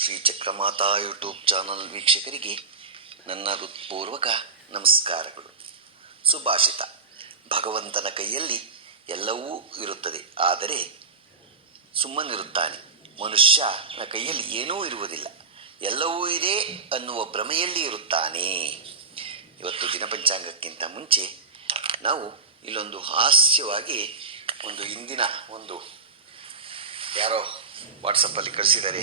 ಶ್ರೀಚಕ್ರಮಾತಾ YouTube channel ವೀಕ್ಷಕರಿಗೆ ನನ್ನ ಹೃತ್ಪೂರ್ವಕ ನಮಸ್ಕಾರಗಳು. ಸುಭಾಷಿತ: ಭಗವಂತನ ಕೈಯಲ್ಲಿ ಎಲ್ಲವೂ ಇರುತ್ತದೆ, ಆದರೆ ಸುಮ್ಮನಿರುತ್ತಾನೆ. ಮನುಷ್ಯನ ಕೈಯಲ್ಲಿ ಏನೂ ಇರುವುದಿಲ್ಲ, ಎಲ್ಲವೂ ಇದೆ ಅನ್ನುವ ಭ್ರಮೆಯಲ್ಲಿ ಇರುತ್ತಾನೆ. ಇವತ್ತು ದಿನಪಂಚಾಂಗಕ್ಕಿಂತ ಮುಂಚೆ ನಾವು ಇಲ್ಲೊಂದು ಹಾಸ್ಯವಾಗಿ ಇಂದಿನ ಯಾರೋ ವಾಟ್ಸಪ್ಪಲ್ಲಿ ಕಳಿಸಿದ್ದಾರೆ,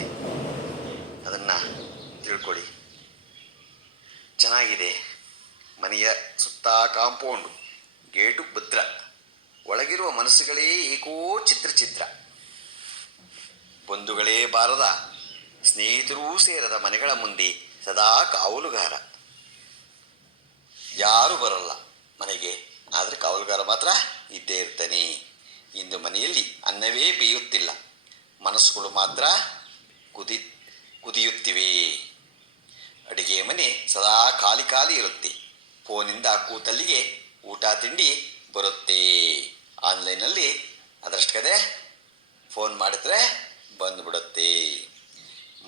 ಅದನ್ನು ತಿಳ್ಕೊಳ್ಳಿ. ಚೆನ್ನಾಗಿದೆ. ಮನೆಯ ಸುತ್ತ ಕಾಂಪೌಂಡು, ಗೇಟು ಭದ್ರ, ಒಳಗಿರುವ ಮನಸ್ಸುಗಳೇ ಏಕೋ ಚಿತ್ರ. ಬಂಧುಗಳೇ ಬಾರದ, ಸ್ನೇಹಿತರೂ ಸೇರದ ಮನೆಗಳ ಮುಂದೆ ಸದಾ ಕಾವಲುಗಾರ. ಯಾರು ಬರಲ್ಲ ಮನೆಗೆ, ಆದರೆ ಕಾವಲುಗಾರ ಮಾತ್ರ ಇದ್ದೇ ಇರ್ತಾನೆ. ಇಂದು ಮನೆಯಲ್ಲಿ ಅನ್ನವೇ ಬೇಯುತ್ತಿಲ್ಲ, ಮನಸ್ಸುಗಳು ಮಾತ್ರ ಕುದಿಯುತ್ತಿವೆ. ಅಡಿಗೆ ಮನೆ ಸದಾ ಖಾಲಿ ಇರುತ್ತೆ. ಫೋನಿಂದ ಕೂತಲ್ಲಿಗೆ ಊಟ ತಿಂಡಿ ಬರುತ್ತೆ. ಆನ್ಲೈನಲ್ಲಿ ಅದರಷ್ಟು ಕದೆ ಫೋನ್ ಮಾಡಿದ್ರೆ ಬಂದುಬಿಡುತ್ತೆ.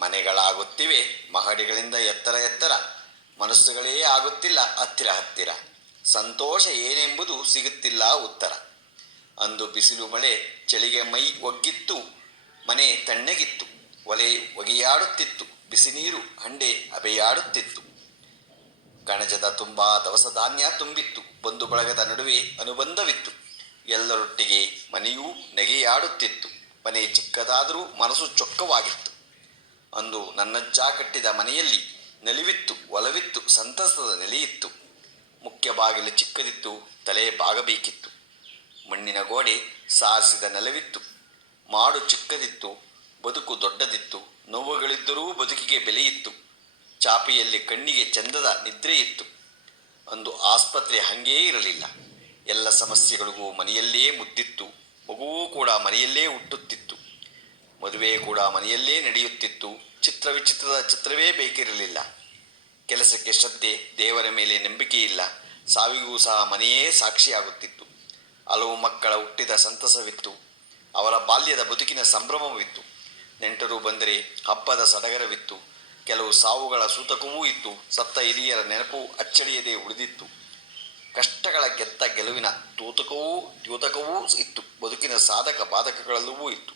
ಮನೆಗಳಾಗುತ್ತಿವೆ ಮಹಡಿಗಳಿಂದ ಎತ್ತರ, ಮನಸ್ಸುಗಳೇ ಆಗುತ್ತಿಲ್ಲ ಹತ್ತಿರ. ಸಂತೋಷ ಏನೆಂಬುದು ಸಿಗುತ್ತಿಲ್ಲ ಉತ್ತರ. ಅಂದು ಬಿಸಿಲು ಮಳೆ ಚಳಿಗೆ ಮೈ ಒಗ್ಗಿತ್ತು, ಮನೆ ತಣ್ಣಗಿತ್ತು, ಒಲೆ ಒಗೆಯಾಡುತ್ತಿತ್ತು, ಬಿಸಿ ನೀರು ಹಂಡೆ ಅಬೆಯಾಡುತ್ತಿತ್ತು. ಕಣಜದ ತುಂಬ ದವಸ ಧಾನ್ಯ ತುಂಬಿತ್ತು, ಬಂಧು ಬಳಗದ ನಡುವೆ ಅನುಬಂಧವಿತ್ತು. ಎಲ್ಲರೊಟ್ಟಿಗೆ ಮನೆಯೂ ನೆಗೆಯಾಡುತ್ತಿತ್ತು, ಮನೆ ಚಿಕ್ಕದಾದರೂ ಮನಸ್ಸು ಚೊಕ್ಕವಾಗಿತ್ತು. ಅಂದು ನನ್ನಜ್ಜ ಕಟ್ಟಿದ ಮನೆಯಲ್ಲಿ ನಲಿವಿತ್ತು, ಒಲವಿತ್ತು, ಸಂತಸದ ನೆಲೆಯಿತ್ತು. ಮುಖ್ಯ ಬಾಗಿಲು ಚಿಕ್ಕದಿತ್ತು, ತಲೆ ಬಾಗಬೇಕಿತ್ತು. ಮಣ್ಣಿನ ಗೋಡೆ ಸಾರಿಸಿದ ನೆಲವಿತ್ತು, ಮಾಡು ಚಿಕ್ಕದಿತ್ತು, ಬದುಕು ದೊಡ್ಡದಿತ್ತು. ನೋವುಗಳಿದ್ದರೂ ಬದುಕಿಗೆ ಬೆಲೆಯಿತ್ತು, ಚಾಪೆಯಲ್ಲಿ ಕಣ್ಣಿಗೆ ಚಂದದ ನಿದ್ರೆ ಇತ್ತು. ಅಂದು ಆಸ್ಪತ್ರೆ ಹಂಗೇ ಇರಲಿಲ್ಲ, ಎಲ್ಲ ಸಮಸ್ಯೆಗಳಿಗೂ ಮನೆಯಲ್ಲೇ ಮುದ್ದಿತ್ತು. ಮಗುವೂ ಕೂಡ ಮನೆಯಲ್ಲೇ ಹುಟ್ಟುತ್ತಿತ್ತು, ಮದುವೆ ಕೂಡ ಮನೆಯಲ್ಲೇ ನಡೆಯುತ್ತಿತ್ತು. ವಿಚಿತ್ರದ ಚಿತ್ರವೇ ಬೇಕಿರಲಿಲ್ಲ. ಕೆಲಸಕ್ಕೆ ಶ್ರದ್ಧೆ, ದೇವರ ಮೇಲೆ ನಂಬಿಕೆ ಇಲ್ಲ. ಸಾವಿಗೂ ಸಹ ಮನೆಯೇ ಸಾಕ್ಷಿಯಾಗುತ್ತಿತ್ತು. ಹಲವು ಮಕ್ಕಳ ಹುಟ್ಟಿದ ಸಂತಸವಿತ್ತು, ಅವರ ಬಾಲ್ಯದ ಬದುಕಿನ ಸಂಭ್ರಮವಿತ್ತು. ನೆಂಟರು ಬಂದರೆ ಹಬ್ಬದ ಸಡಗರವಿತ್ತು. ಕೆಲವು ಸಾವುಗಳ ಸೂತಕವೂ ಇತ್ತು, ಸತ್ತ ಹಿರಿಯರ ನೆನಪು ಅಚ್ಚಳಿಯದೆ ಉಳಿದಿತ್ತು. ಕಷ್ಟಗಳ ಗೆಲುವಿನ ದ್ಯೋತಕವೂ ಇತ್ತು, ಬದುಕಿನ ಸಾಧಕ ಬಾಧಕಗಳೆಲ್ಲವೂ ಇತ್ತು.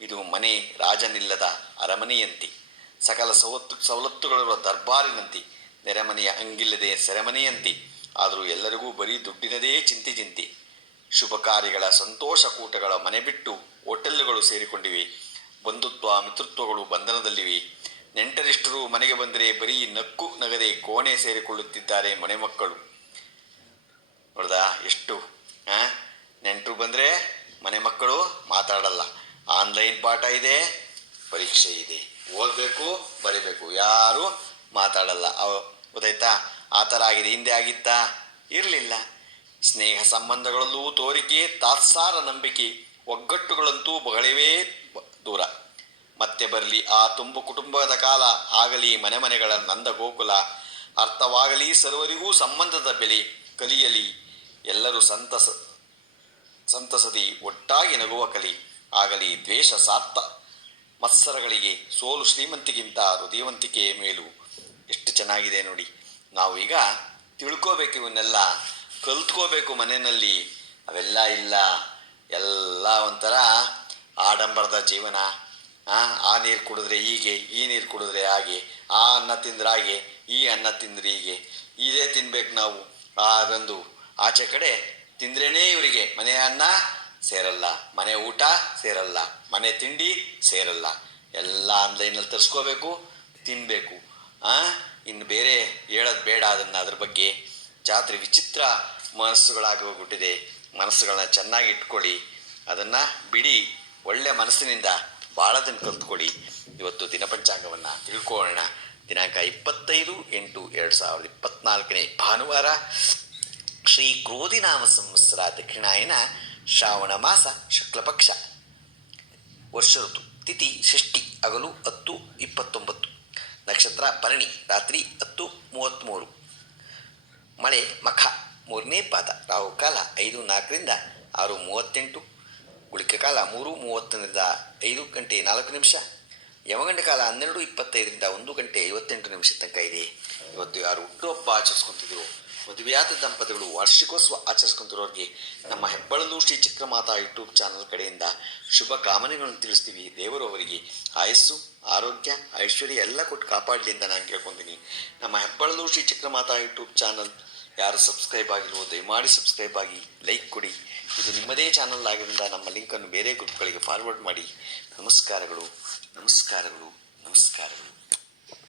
ಇದು ಮನೆ ರಾಜನಿಲ್ಲದ ಅರಮನೆಯಂತೆ, ಸಕಲ ಸವಲತ್ತುಗಳಿರುವ ದರ್ಬಾರಿನಂತೆ, ನೆರೆಮನೆಯ ಅಂಗಿಲ್ಲದೆ ಸೆರೆಮನೆಯಂತೆ. ಆದರೂ ಎಲ್ಲರಿಗೂ ಬರೀ ದುಡ್ಡಿನದೇ ಚಿಂತೆ. ಶುಭ ಕಾರ್ಯಗಳ ಸಂತೋಷ ಕೂಟಗಳ ಮನೆ ಬಿಟ್ಟು ಹೋಟೆಲ್ಲುಗಳು ಸೇರಿಕೊಂಡಿವೆ. ಬಂಧುತ್ವ ಮಿತ್ರತ್ವಗಳು ಬಂಧನದಲ್ಲಿವೆ. ನೆಂಟರಿಷ್ಟರು ಮನೆಗೆ ಬಂದರೆ ಬರೀ ನಕ್ಕು ನಗದೆ ಕೋಣೆ ಸೇರಿಕೊಳ್ಳುತ್ತಿದ್ದಾರೆ ಮನೆ ಮಕ್ಕಳು. ನೋಡ್ದಾ ಎಷ್ಟು? ನೆಂಟರು ಬಂದರೆ ಮನೆ ಮಕ್ಕಳು ಮಾತಾಡಲ್ಲ. ಆನ್ಲೈನ್ ಪಾಠ ಇದೆ, ಪರೀಕ್ಷೆ ಇದೆ, ಓದಬೇಕು ಬರೀಬೇಕು, ಯಾರೂ ಮಾತಾಡಲ್ಲ. ಗೊತ್ತಾಯ್ತಾ? ಆ ಥರ ಆಗಿದೆ. ಹಿಂದೆ ಆಗಿತ್ತಾ? ಇರಲಿಲ್ಲ. ಸ್ನೇಹ ಸಂಬಂಧಗಳಲ್ಲೂ ತೋರಿಕೆ, ತಾತ್ಸಾರ ನಂಬಿಕೆ, ಒಗ್ಗಟ್ಟುಗಳಂತೂ ಬಹಳವೇ ದೂರ. ಮತ್ತೆ ಬರಲಿ ಆ ತುಂಬು ಕುಟುಂಬದ ಕಾಲ, ಆಗಲಿ ಮನೆಗಳ ನಂದ ಗೋಕುಲ, ಅರ್ಥವಾಗಲಿ ಸರ್ವರಿಗೂ ಸಂಬಂಧದ ಬೆಲೆ, ಕಲಿಯಲಿ ಎಲ್ಲರೂ ಸಂತಸದಿ ಒಟ್ಟಾಗಿ ನಗುವ ಕಲಿ, ಆಗಲಿ ದ್ವೇಷ ಸಾರ್ಥ ಮತ್ಸರಗಳಿಗೆ ಸೋಲು ಶ್ರೀಮಂತಿಗಿಂತ ಹೃದಯವಂತಿಕೆ ಮೇಲು. ಎಷ್ಟು ಚೆನ್ನಾಗಿದೆ ನೋಡಿ. ನಾವು ಈಗ ತಿಳ್ಕೋಬೇಕು, ಇವನ್ನೆಲ್ಲ ಕಲ್ತ್ಕೋಬೇಕು ಮನೆಯಲ್ಲಿ. ಅವೆಲ್ಲ ಇಲ್ಲ, ಎಲ್ಲ ಒಂಥರ ಆಡಂಬರದ ಜೀವನ. ಆ ನೀರು ಕುಡಿದ್ರೆ ಹೀಗೆ, ಈ ನೀರು ಕುಡಿದ್ರೆ ಹಾಗೆ, ಆ ಅನ್ನ ತಿಂದ್ರೆ ಹಾಗೆ, ಈ ಅನ್ನ ತಿಂದ್ರೆ ಹೀಗೆ, ಇದೇ ತಿನ್ಬೇಕು ನಾವು. ಅದೊಂದು ಆಚೆ ಕಡೆ ತಿಂದ್ರೇ ಇವರಿಗೆ ಮನೆ ಅನ್ನ ಸೇರಲ್ಲ, ಮನೆ ಊಟ ಸೇರಲ್ಲ, ಮನೆ ತಿಂಡಿ ಸೇರಲ್ಲ. ಎಲ್ಲ ಆನ್ಲೈನಲ್ಲಿ ತರಿಸ್ಕೋಬೇಕು, ತಿನ್ನಬೇಕು. ಇನ್ನು ಬೇರೆ ಹೇಳೋದು ಬೇಡ ಅದ್ರ ಬಗ್ಗೆ. ಜಾತ್ರೆ ವಿಚಿತ್ರ ಮನಸ್ಸುಗಳಾಗಿ ಹೋಗ್ಬಿಟ್ಟಿದೆ. ಮನಸ್ಸುಗಳನ್ನ ಚೆನ್ನಾಗಿ ಇಟ್ಕೊಳ್ಳಿ, ಅದನ್ನು ಬಿಡಿ. ಒಳ್ಳೆ ಮನಸ್ಸಿನಿಂದ ಭಾಳದನ್ನು ಕಲ್ತ್ಕೊಳ್ಳಿ. ಇವತ್ತು ದಿನಪಂಚಾಂಗವನ್ನು ತಿಳ್ಕೊಳ್ಳೋಣ. ದಿನಾಂಕ 25/8/2024 ಭಾನುವಾರ, ಶ್ರೀ ಕ್ರೋಧಿನಾಮ ಸಂವತ್ಸರ, ದಕ್ಷಿಣಾಯನ, ಶ್ರಾವಣ ಮಾಸ, ಶುಕ್ಲಪಕ್ಷ, ವರ್ಷ ಋತು, ತಿಥಿ ಷಷ್ಠಿ, ಹಗಲು 10:29, ನಕ್ಷತ್ರ ಭರಣಿ, ರಾತ್ರಿ 10:33, ಮಳೆ ಮಖ, 3ನೇ ಪಾದ, ರಾಹುಕಾಲ 5:04ರಿಂದ 6:38, ಗುಳಿಕ ಕಾಲ 3:30ರಿಂದ 5:04, ಯಮಗಂಡ ಕಾಲ 12:25 1:58 ತನಕ ಇದೆ. ಇವತ್ತು ಯಾರು ಹುಟ್ಟುಹಬ್ಬ ಆಚರಿಸ್ಕೊತಿದ್ರು, ಮದುವೆಯಾದ ದಂಪತಿಗಳು ವಾರ್ಷಿಕೋತ್ಸವ ಆಚರಿಸ್ಕೊಂತಿರೋರಿಗೆ ನಮ್ಮ ಹೆಬ್ಬಳಲು ಶ್ರೀ ಚಕ್ರಮಾತಾ ಯೂಟ್ಯೂಬ್ ಚಾನಲ್ ಕಡೆಯಿಂದ ಶುಭ ಕಾಮನೆಗಳನ್ನು ತಿಳಿಸ್ತೀವಿ. ದೇವರು ಅವರಿಗೆ ಆಯಸ್ಸು, ಆರೋಗ್ಯ, ಐಶ್ವರ್ಯ ಎಲ್ಲ ಕೊಟ್ಟು ಕಾಪಾಡಲಿ ಅಂತ ನಾನು ಕೇಳ್ಕೊತೀನಿ. ನಮ್ಮ ಹೆಬ್ಬಳಲು ಶ್ರೀ ಚಕ್ರಮಾತಾ ಯೂಟ್ಯೂಬ್ ಚಾನಲ್ ಯಾರು ಸಬ್ಸ್ಕ್ರೈಬ್ ಆಗಿಲ್ವೋ ದಯಮಾಡಿ ಸಬ್ಸ್ಕ್ರೈಬ್ ಆಗಿ, ಲೈಕ್ ಕೊಡಿ. ಇದು ನಿಮ್ಮದೇ ಚಾನಲ್ ಆಗಿದ್ದರಿಂದ ನಮ್ಮ ಲಿಂಕನ್ನು ಬೇರೆ ಗ್ರೂಪ್ಗಳಿಗೆ ಫಾರ್ವರ್ಡ್ ಮಾಡಿ. ನಮಸ್ಕಾರಗಳು, ನಮಸ್ಕಾರಗಳು, ನಮಸ್ಕಾರಗಳು.